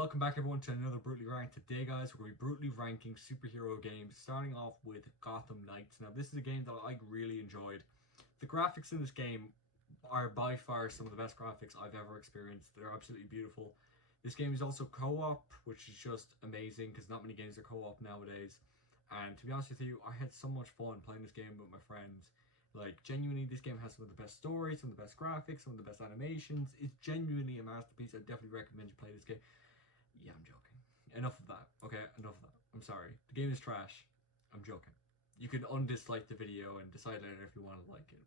welcome back everyone to another Brutally Ranked. Today guys, we're going to be brutally ranking superhero games, starting off with Gotham Knights. Now this is a game that I really enjoyed. The graphics in this game are by far some of the best graphics I've ever experienced. They're absolutely beautiful. This game is also co-op, which is just amazing because not many games are co-op nowadays. And to be honest with you, I had so much fun playing this game with my friends. Like, genuinely, this game has some of the best stories, some of the best graphics, some of the best animations. It's genuinely a masterpiece. I definitely recommend you play this game. Yeah, I'm joking. Enough of that. Okay, enough of that. I'm sorry. The game is trash. I'm joking. You can undislike the video and decide later if you want to like it.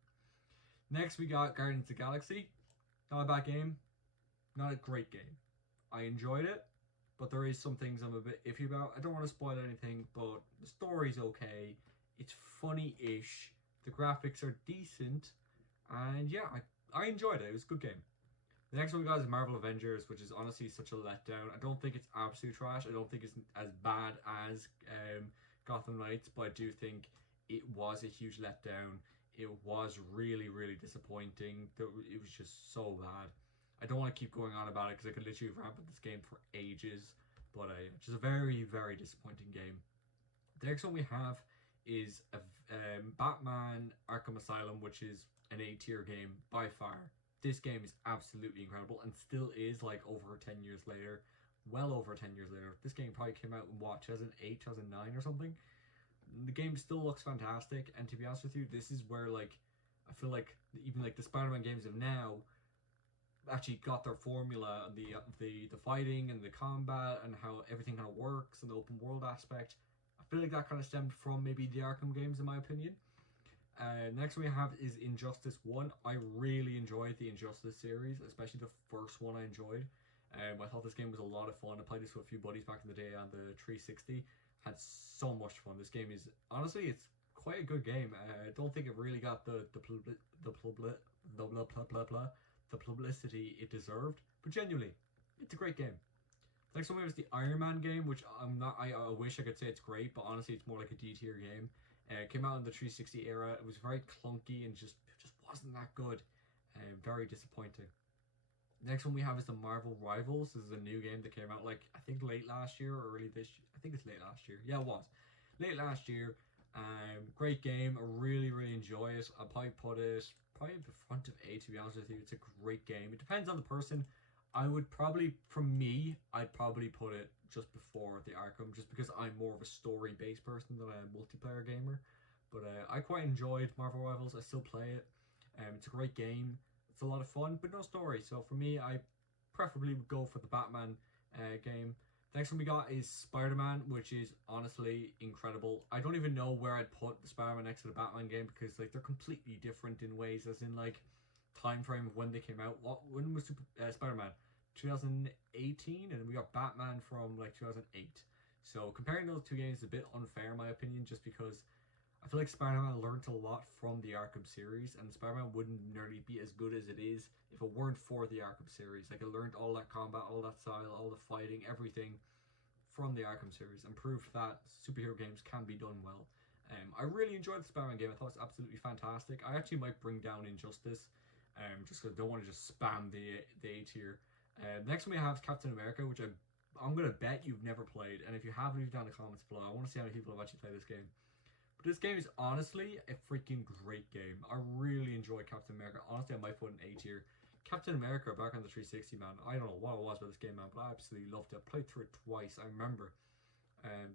Next, we got Guardians of the Galaxy. Not a bad game. Not a great game. I enjoyed it, but there is some things I'm a bit iffy about. I don't want to spoil anything, but the story's okay. It's funny-ish. The graphics are decent, and yeah, I enjoyed it. It was a good game. The next one we got is Marvel Avengers, which is honestly such a letdown. I don't think it's absolute trash. I don't think it's as bad as Gotham Knights, but I do think it was a huge letdown. It was really, really disappointing. It was just so bad. I don't want to keep going on about it because I could literally ramp up this game for ages, but just a very, very disappointing game. The next one we have is Batman Arkham Asylum, which is an A-tier game by far. This game is absolutely incredible and still is, like, over 10 years later. Well over 10 years later. This game probably came out in, what, 2008, 2009 or something? The game still looks fantastic, and to be honest with you, this is where, like, I feel like even, like, the Spider-Man games of now actually got their formula, the fighting and the combat and how everything kind of works and the open world aspect. I feel like that kind of stemmed from maybe the Arkham games, in my opinion. Next one we have is Injustice 1. I really enjoyed the Injustice series, especially the first one I enjoyed. I thought this game was a lot of fun. I played this with a few buddies back in the day on the 360. Had so much fun. This game is, honestly, it's quite a good game. I don't think it really got the publicity it deserved, but genuinely, it's a great game. Next one was the Iron Man game, which I wish I could say it's great, but honestly, it's more like a D-tier game. It came out in the 360 era. It was very clunky and just wasn't that good. Very disappointing. Next one we have is the Marvel Rivals. This is a new game that came out, like, I think late last year or early this year. I think it's late last year. Yeah, it was. Late last year. Great game. I really, really enjoy it. I'll probably put it in the front of A, to be honest with you. It's a great game. It depends on the person. I would probably, from me, I'd probably put it just before the Arkham, just because I'm more of a story-based person than a multiplayer gamer. But I quite enjoyed Marvel Rivals. I still play it. It's a great game. It's a lot of fun, but no story. So for me, I preferably would go for the Batman game. The next one we got is Spider-Man, which is honestly incredible. I don't even know where I'd put the Spider-Man next to the Batman game because, like, they're completely different in ways, as in, like, time frame of when they came out. When was Spider-Man? 2018, and we got Batman from, like, 2008. So comparing those two games is a bit unfair in my opinion, just because I feel like Spider-Man learned a lot from the Arkham series, and Spider-Man wouldn't nearly be as good as it is if it weren't for the Arkham series. Like, it learned all that combat, all that style, all the fighting, everything from the Arkham series, and proved that superhero games can be done well. I really enjoyed the Spider-Man game. I thought it was absolutely fantastic. I actually might bring down Injustice, just because I don't want to just spam the A tier. Next one we have is Captain America, which I'm going to bet you've never played, and if you have, leave down in the comments below. I want to see how many people have actually played this game. But this game is honestly a freaking great game. I really enjoy Captain America. Honestly, I might put an A tier. Captain America back on the 360, man. I don't know what it was about this game, man, but I absolutely loved it. I played through it twice, I remember.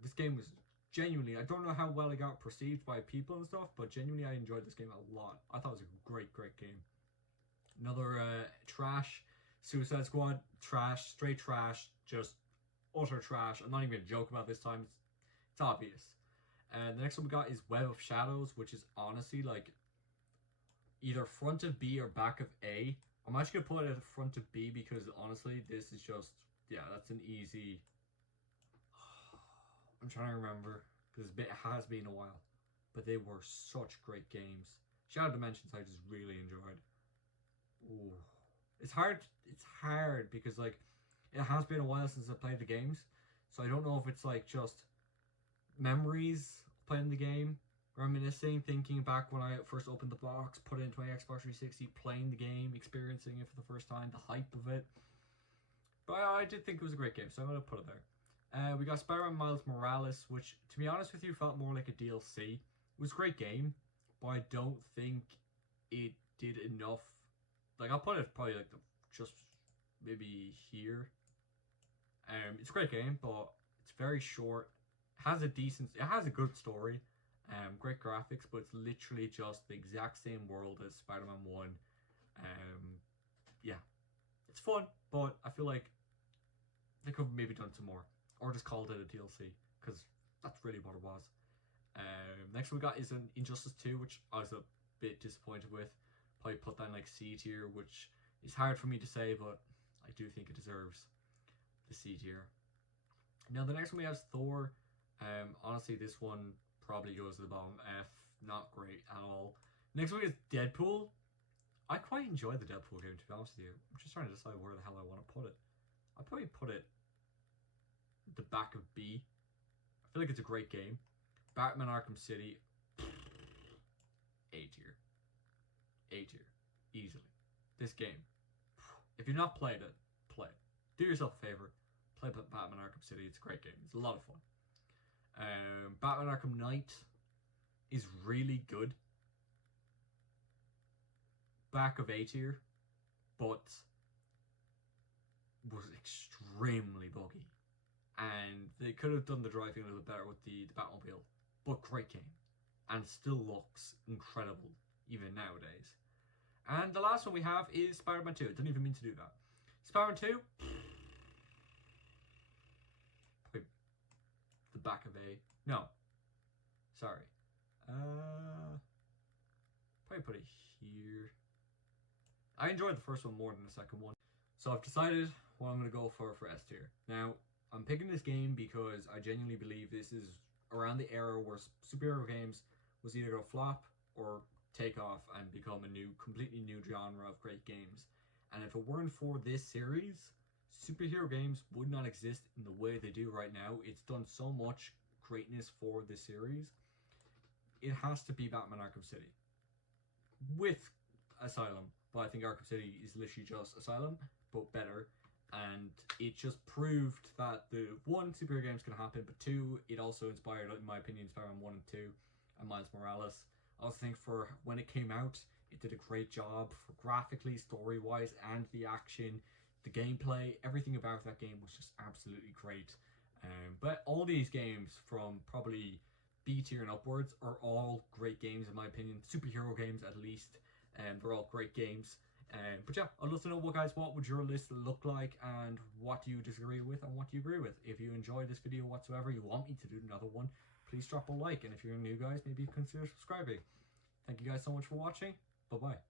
This game was genuinely, I don't know how well it got perceived by people and stuff, but genuinely I enjoyed this game a lot. I thought it was a great, great game. Another trash. Suicide Squad, trash, straight trash, just utter trash. I'm not even gonna joke about this time. It's obvious. And the next one we got is Web of Shadows, which is honestly, like, either front of B or back of A. I'm actually gonna put it at the front of B because honestly, this is just, yeah, that's an easy. I'm trying to remember because it has been a while, but they were such great games. Shadow Dimensions I just really enjoyed. Ooh. It's hard because, like, it has been a while since I played the games, so I don't know if it's, like, just memories of playing the game, reminiscing, thinking back when I first opened the box, put it into my Xbox 360, playing the game, experiencing it for the first time, the hype of it. But I did think it was a great game, so I'm going to put it there. We got Spider-Man Miles Morales, which, to be honest with you, felt more like a DLC. It was a great game, but I don't think it did enough. Like, I'll put it probably like just maybe here. It's a great game, but it's very short. It has a good story. Great graphics, but it's literally just the exact same world as Spider-Man 1. Yeah, it's fun, but I feel like they could have maybe done some more, or just called it a DLC, because that's really what it was. Next we got is an Injustice 2, which I was a bit disappointed with. Probably put that in like C tier, which is hard for me to say, but I do think it deserves the C tier. Now the next one we have is Thor. Honestly, this one probably goes to the bottom F. Not great at all. Next one is Deadpool. I quite enjoy the Deadpool game, to be honest with you. I'm just trying to decide where the hell I want to put it. I'll probably put it at the back of B. I feel like it's a great game. Batman Arkham City, A tier. A tier. Easily. This game, if you've not played it, play it. Do yourself a favor. Play Batman Arkham City. It's a great game. It's a lot of fun. Batman Arkham Knight is really good. Back of A tier, but was extremely buggy. And they could have done the driving a little bit better with the Batmobile. But great game. And still looks incredible, even nowadays. And the last one we have is Spider-Man 2. I didn't even mean to do that. Spider-Man 2. Probably the back of A. No. Sorry. Probably put it here. I enjoyed the first one more than the second one. So I've decided what I'm going to go for S tier. Now, I'm picking this game because I genuinely believe this is around the era where superhero games was either going to flop or take off and become a completely new genre of great games. And if it weren't for this series, superhero games would not exist in the way they do right now. It's done so much greatness for this series. It has to be Batman Arkham City. With Asylum. But I think Arkham City is literally just Asylum, but better. And it just proved that one, superhero games can happen, but two, it also inspired, in my opinion, Spider-Man 1 and 2 and Miles Morales. I also think for when it came out, it did a great job for graphically, story-wise, and the action, the gameplay, everything about that game was just absolutely great. But all these games, from probably B tier and upwards, are all great games in my opinion. Superhero games, at least. They're all great games. But yeah, I'd love to know, what would your list look like, and what do you disagree with and what do you agree with. If you enjoyed this video whatsoever, you want me to do another one, please drop a like, and if you're new guys, maybe consider subscribing. Thank you guys so much for watching. Bye bye.